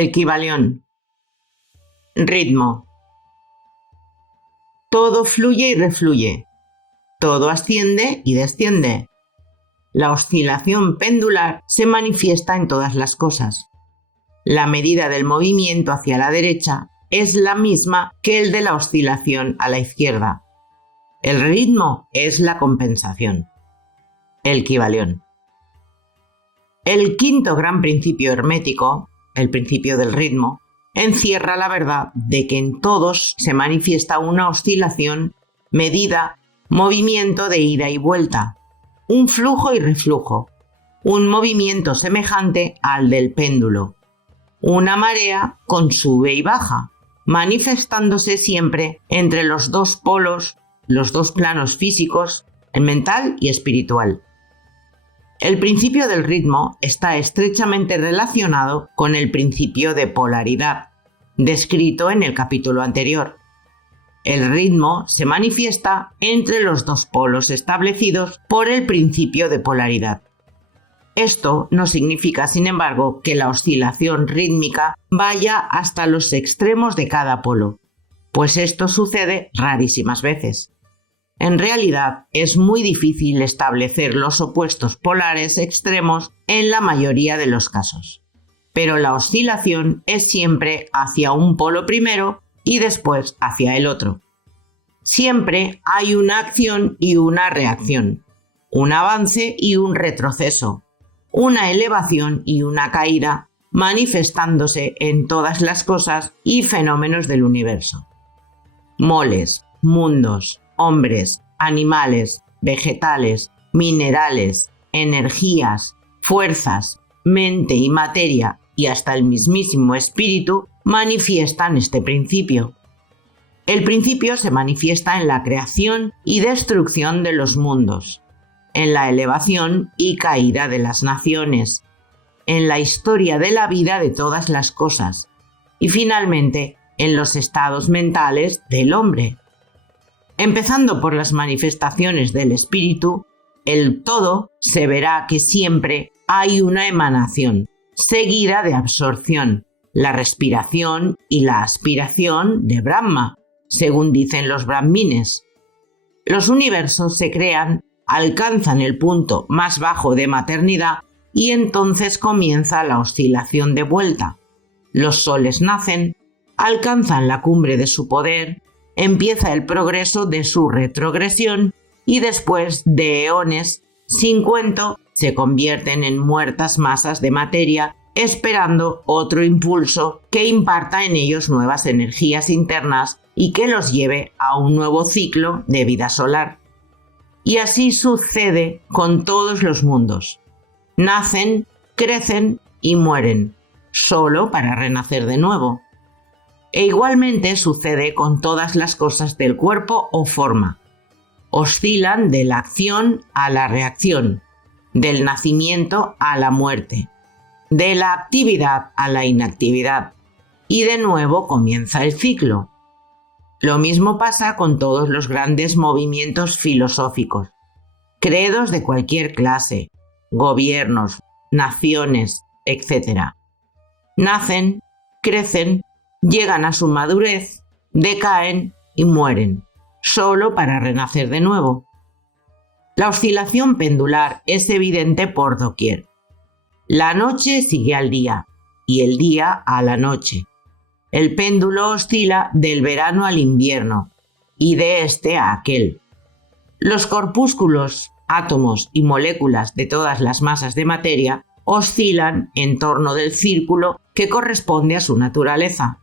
El Kybalión. Ritmo. Todo fluye y refluye. Todo asciende y desciende. La oscilación pendular se manifiesta en todas las cosas. La medida del movimiento hacia la derecha es la misma que el de la oscilación a la izquierda. El ritmo es la compensación. El Kybalión. El quinto gran principio hermético, el principio del ritmo, encierra la verdad de que en todos se manifiesta una oscilación, medida, movimiento de ida y vuelta, un flujo y reflujo, un movimiento semejante al del péndulo, una marea con sube y baja, manifestándose siempre entre los dos polos, los dos planos físicos, el mental y espiritual. El principio del ritmo está estrechamente relacionado con el principio de polaridad, descrito en el capítulo anterior. El ritmo se manifiesta entre los dos polos establecidos por el principio de polaridad. Esto no significa, sin embargo, que la oscilación rítmica vaya hasta los extremos de cada polo, pues esto sucede rarísimas veces. En realidad, es muy difícil establecer los opuestos polares extremos en la mayoría de los casos. Pero la oscilación es siempre hacia un polo primero y después hacia el otro. Siempre hay una acción y una reacción, un avance y un retroceso, una elevación y una caída, manifestándose en todas las cosas y fenómenos del universo. Moles, mundos, hombres, animales, vegetales, minerales, energías, fuerzas, mente y materia y hasta el mismísimo espíritu manifiestan este principio. El principio se manifiesta en la creación y destrucción de los mundos, en la elevación y caída de las naciones, en la historia de la vida de todas las cosas y finalmente en los estados mentales del hombre. Empezando por las manifestaciones del espíritu, el todo se verá que siempre hay una emanación, seguida de absorción, la respiración y la aspiración de Brahma, según dicen los brahmines. Los universos se crean, alcanzan el punto más bajo de maternidad y entonces comienza la oscilación de vuelta. Los soles nacen, alcanzan la cumbre de su poder, empieza el progreso de su retrogresión y después de eones, sin cuento, se convierten en muertas masas de materia, esperando otro impulso que imparta en ellos nuevas energías internas y que los lleve a un nuevo ciclo de vida solar. Y así sucede con todos los mundos. Nacen, crecen y mueren, solo para renacer de nuevo. E igualmente sucede con todas las cosas del cuerpo o forma. Oscilan de la acción a la reacción, del nacimiento a la muerte, de la actividad a la inactividad, y de nuevo comienza el ciclo. Lo mismo pasa con todos los grandes movimientos filosóficos, credos de cualquier clase, gobiernos, naciones, etc. Nacen, crecen, llegan a su madurez, decaen y mueren, solo para renacer de nuevo. La oscilación pendular es evidente por doquier. La noche sigue al día y el día a la noche. El péndulo oscila del verano al invierno y de este a aquel. Los corpúsculos, átomos y moléculas de todas las masas de materia oscilan en torno del círculo que corresponde a su naturaleza.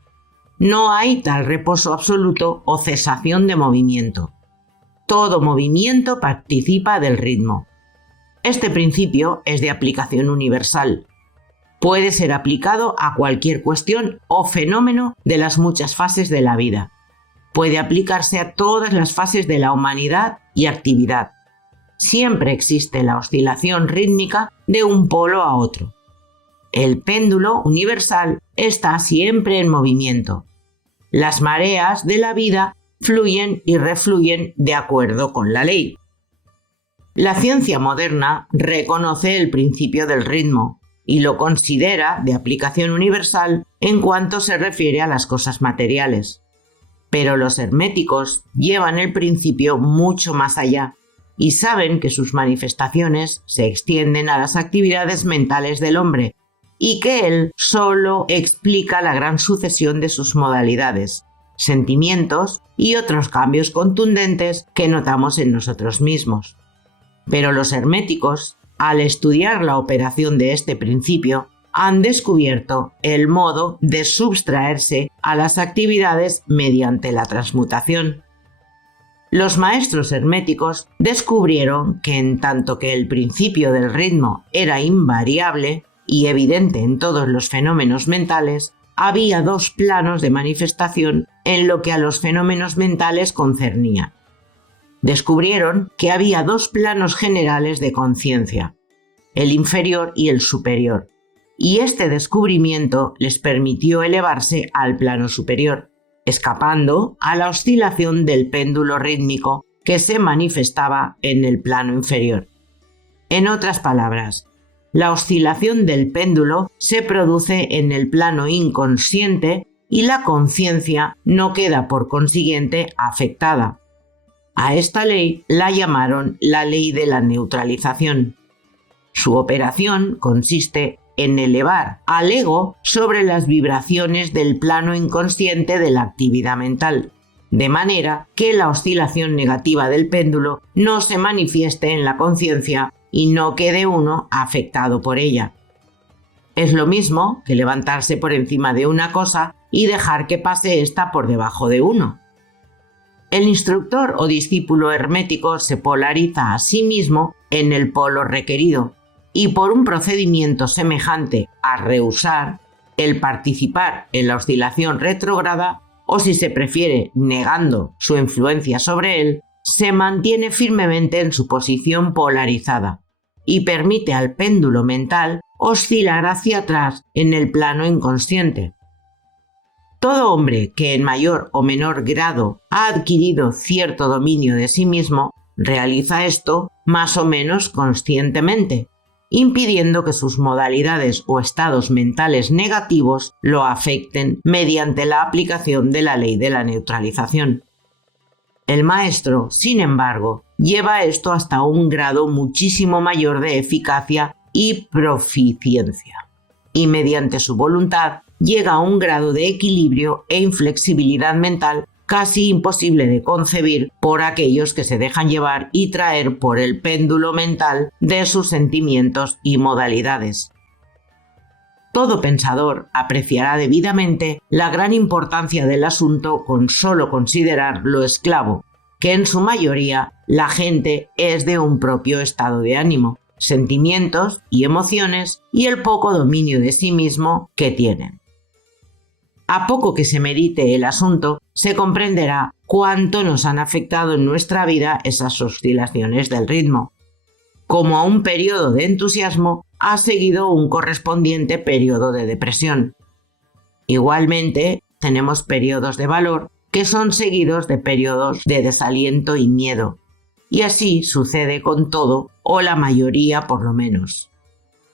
No hay tal reposo absoluto o cesación de movimiento. Todo movimiento participa del ritmo. Este principio es de aplicación universal. Puede ser aplicado a cualquier cuestión o fenómeno de las muchas fases de la vida. Puede aplicarse a todas las fases de la humanidad y actividad. Siempre existe la oscilación rítmica de un polo a otro. El péndulo universal está siempre en movimiento. Las mareas de la vida fluyen y refluyen de acuerdo con la ley. La ciencia moderna reconoce el principio del ritmo, y lo considera de aplicación universal en cuanto se refiere a las cosas materiales. Pero los herméticos llevan el principio mucho más allá y saben que sus manifestaciones se extienden a las actividades mentales del hombre y que él solo explica la gran sucesión de sus modalidades, sentimientos y otros cambios contundentes que notamos en nosotros mismos. Pero los herméticos, al estudiar la operación de este principio, han descubierto el modo de subtraerse a las actividades mediante la transmutación. Los maestros herméticos descubrieron que en tanto que el principio del ritmo era invariable y evidente en todos los fenómenos mentales, había dos planos de manifestación en lo que a los fenómenos mentales concernía. Descubrieron que había dos planos generales de conciencia, el inferior y el superior, y este descubrimiento les permitió elevarse al plano superior, escapando a la oscilación del péndulo rítmico que se manifestaba en el plano inferior. En otras palabras, la oscilación del péndulo se produce en el plano inconsciente y la conciencia no queda por consiguiente afectada. A esta ley la llamaron la ley de la neutralización. Su operación consiste en elevar al ego sobre las vibraciones del plano inconsciente de la actividad mental, de manera que la oscilación negativa del péndulo no se manifieste en la conciencia y no quede uno afectado por ella. Es lo mismo que levantarse por encima de una cosa y dejar que pase ésta por debajo de uno. El instructor o discípulo hermético se polariza a sí mismo en el polo requerido y por un procedimiento semejante a rehusar el participar en la oscilación retrógrada, o si se prefiere negando su influencia sobre él, se mantiene firmemente en su posición polarizada y permite al péndulo mental oscilar hacia atrás en el plano inconsciente. Todo hombre que en mayor o menor grado ha adquirido cierto dominio de sí mismo realiza esto más o menos conscientemente, impidiendo que sus modalidades o estados mentales negativos lo afecten mediante la aplicación de la ley de la neutralización. El maestro, sin embargo, lleva esto hasta un grado muchísimo mayor de eficacia y proficiencia, y mediante su voluntad llega a un grado de equilibrio e inflexibilidad mental casi imposible de concebir por aquellos que se dejan llevar y traer por el péndulo mental de sus sentimientos y modalidades. Todo pensador apreciará debidamente la gran importancia del asunto con solo considerar lo esclavo, que en su mayoría la gente es de un propio estado de ánimo, sentimientos y emociones y el poco dominio de sí mismo que tienen. A poco que se medite el asunto, se comprenderá cuánto nos han afectado en nuestra vida esas oscilaciones del ritmo. Como a un periodo de entusiasmo ha seguido un correspondiente periodo de depresión. Igualmente, tenemos periodos de valor que son seguidos de periodos de desaliento y miedo. Y así sucede con todo, o la mayoría por lo menos.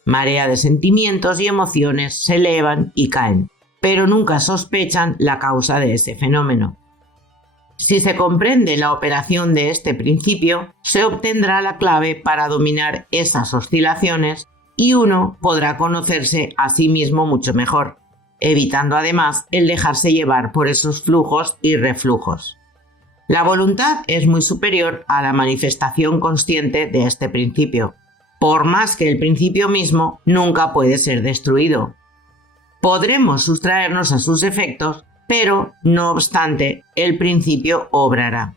Marea de sentimientos y emociones se elevan y caen, pero nunca sospechan la causa de ese fenómeno. Si se comprende la operación de este principio, se obtendrá la clave para dominar esas oscilaciones y uno podrá conocerse a sí mismo mucho mejor, evitando además el dejarse llevar por esos flujos y reflujos. La voluntad es muy superior a la manifestación consciente de este principio, por más que el principio mismo nunca puede ser destruido. Podremos sustraernos a sus efectos, pero, no obstante, el principio obrará.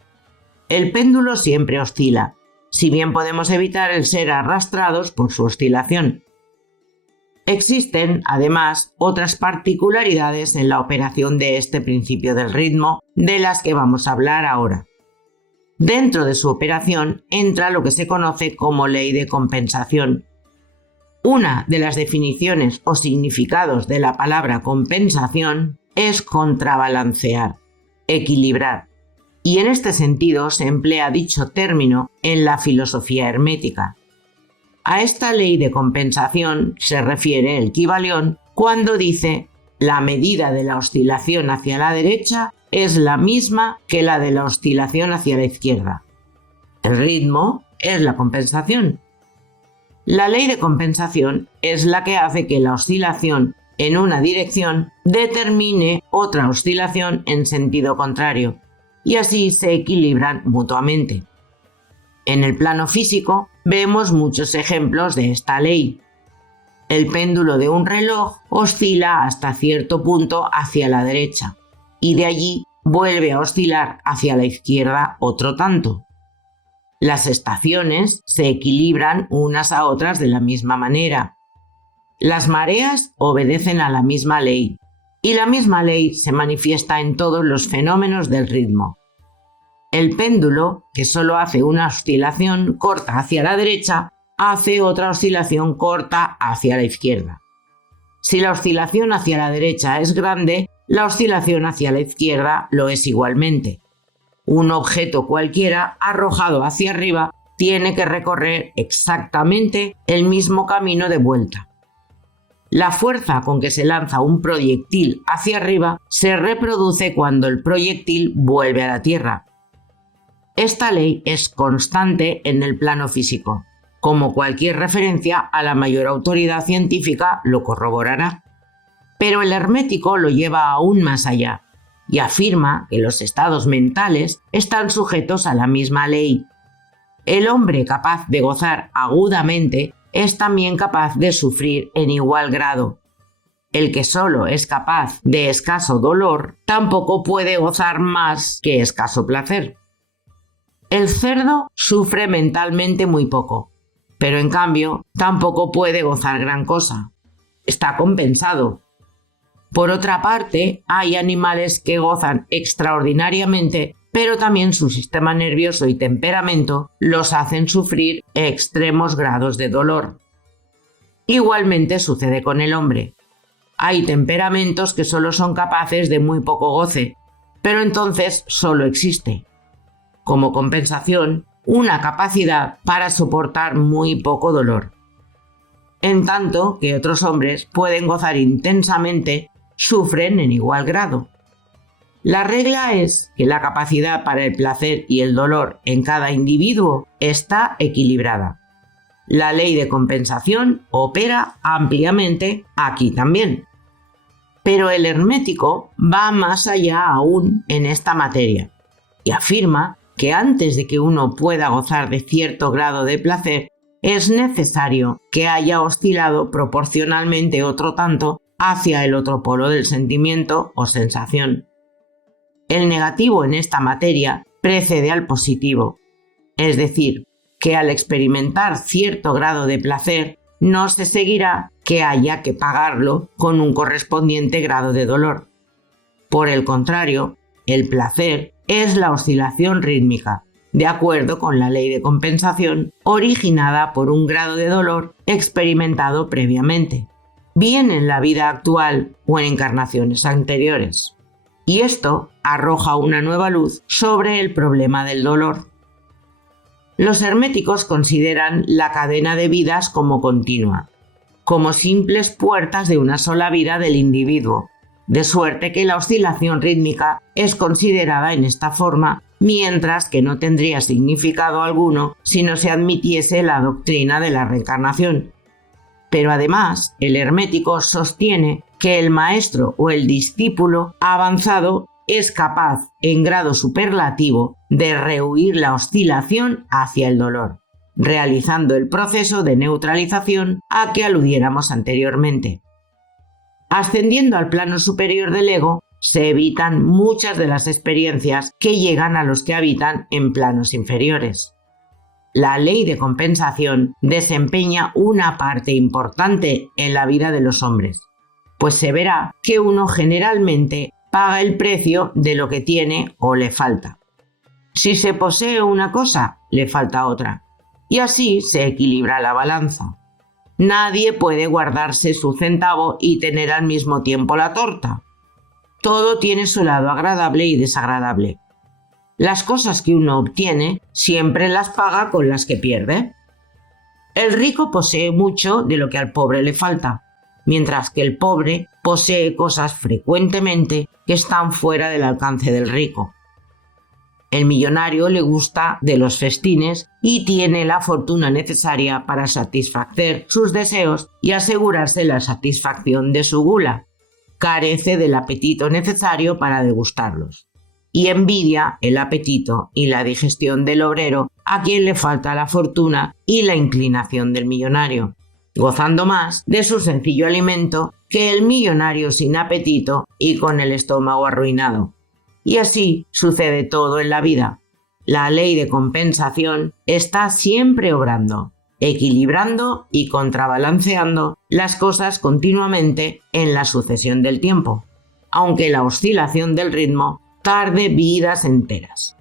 El péndulo siempre oscila, si bien podemos evitar el ser arrastrados por su oscilación. Existen, además, otras particularidades en la operación de este principio del ritmo, de las que vamos a hablar ahora. Dentro de su operación entra lo que se conoce como ley de compensación. Una de las definiciones o significados de la palabra compensación es contrabalancear, equilibrar, y en este sentido se emplea dicho término en la filosofía hermética. A esta ley de compensación se refiere el Kybalión cuando dice: la medida de la oscilación hacia la derecha es la misma que la de la oscilación hacia la izquierda. El ritmo es la compensación. La ley de compensación es la que hace que la oscilación en una dirección determine otra oscilación en sentido contrario, y así se equilibran mutuamente. En el plano físico vemos muchos ejemplos de esta ley. El péndulo de un reloj oscila hasta cierto punto hacia la derecha y de allí vuelve a oscilar hacia la izquierda otro tanto. Las estaciones se equilibran unas a otras de la misma manera. Las mareas obedecen a la misma ley y la misma ley se manifiesta en todos los fenómenos del ritmo. El péndulo, que solo hace una oscilación corta hacia la derecha, hace otra oscilación corta hacia la izquierda. Si la oscilación hacia la derecha es grande, la oscilación hacia la izquierda lo es igualmente. Un objeto cualquiera arrojado hacia arriba tiene que recorrer exactamente el mismo camino de vuelta. La fuerza con que se lanza un proyectil hacia arriba se reproduce cuando el proyectil vuelve a la Tierra. Esta ley es constante en el plano físico. Como cualquier referencia a la mayor autoridad científica lo corroborará. Pero el hermético lo lleva aún más allá y afirma que los estados mentales están sujetos a la misma ley. El hombre capaz de gozar agudamente es también capaz de sufrir en igual grado. El que solo es capaz de escaso dolor tampoco puede gozar más que escaso placer. El cerdo sufre mentalmente muy poco, pero en cambio tampoco puede gozar gran cosa. Está compensado. Por otra parte, hay animales que gozan extraordinariamente, pero también su sistema nervioso y temperamento los hacen sufrir extremos grados de dolor. Igualmente sucede con el hombre. Hay temperamentos que solo son capaces de muy poco goce, pero entonces solo existe, como compensación, una capacidad para soportar muy poco dolor. En tanto que otros hombres pueden gozar intensamente, sufren en igual grado. La regla es que la capacidad para el placer y el dolor en cada individuo está equilibrada. La ley de compensación opera ampliamente aquí también. Pero el hermético va más allá aún en esta materia y afirma que antes de que uno pueda gozar de cierto grado de placer, es necesario que haya oscilado proporcionalmente otro tanto hacia el otro polo del sentimiento o sensación. El negativo en esta materia precede al positivo, es decir, que al experimentar cierto grado de placer, no se seguirá que haya que pagarlo con un correspondiente grado de dolor. Por el contrario, el placer es la oscilación rítmica, de acuerdo con la ley de compensación originada por un grado de dolor experimentado previamente, bien en la vida actual o en encarnaciones anteriores. Y esto arroja una nueva luz sobre el problema del dolor. Los herméticos consideran la cadena de vidas como continua, como simples puertas de una sola vida del individuo, de suerte que la oscilación rítmica es considerada en esta forma, mientras que no tendría significado alguno si no se admitiese la doctrina de la reencarnación. Pero además, el hermético sostiene que el maestro o el discípulo avanzado es capaz, en grado superlativo, de rehuir la oscilación hacia el dolor, realizando el proceso de neutralización a que aludiéramos anteriormente. Ascendiendo al plano superior del ego, se evitan muchas de las experiencias que llegan a los que habitan en planos inferiores. La ley de compensación desempeña una parte importante en la vida de los hombres, pues se verá que uno generalmente paga el precio de lo que tiene o le falta. Si se posee una cosa, le falta otra, y así se equilibra la balanza. Nadie puede guardarse su centavo y tener al mismo tiempo la torta. Todo tiene su lado agradable y desagradable. Las cosas que uno obtiene siempre las paga con las que pierde. El rico posee mucho de lo que al pobre le falta, mientras que el pobre posee cosas frecuentemente que están fuera del alcance del rico. El millonario le gusta de los festines y tiene la fortuna necesaria para satisfacer sus deseos y asegurarse la satisfacción de su gula. Carece del apetito necesario para degustarlos. Y envidia el apetito y la digestión del obrero a quien le falta la fortuna y la inclinación del millonario, gozando más de su sencillo alimento que el millonario sin apetito y con el estómago arruinado. Y así sucede todo en la vida. La ley de compensación está siempre obrando, equilibrando y contrabalanceando las cosas continuamente en la sucesión del tiempo, aunque la oscilación del ritmo tarde vidas enteras.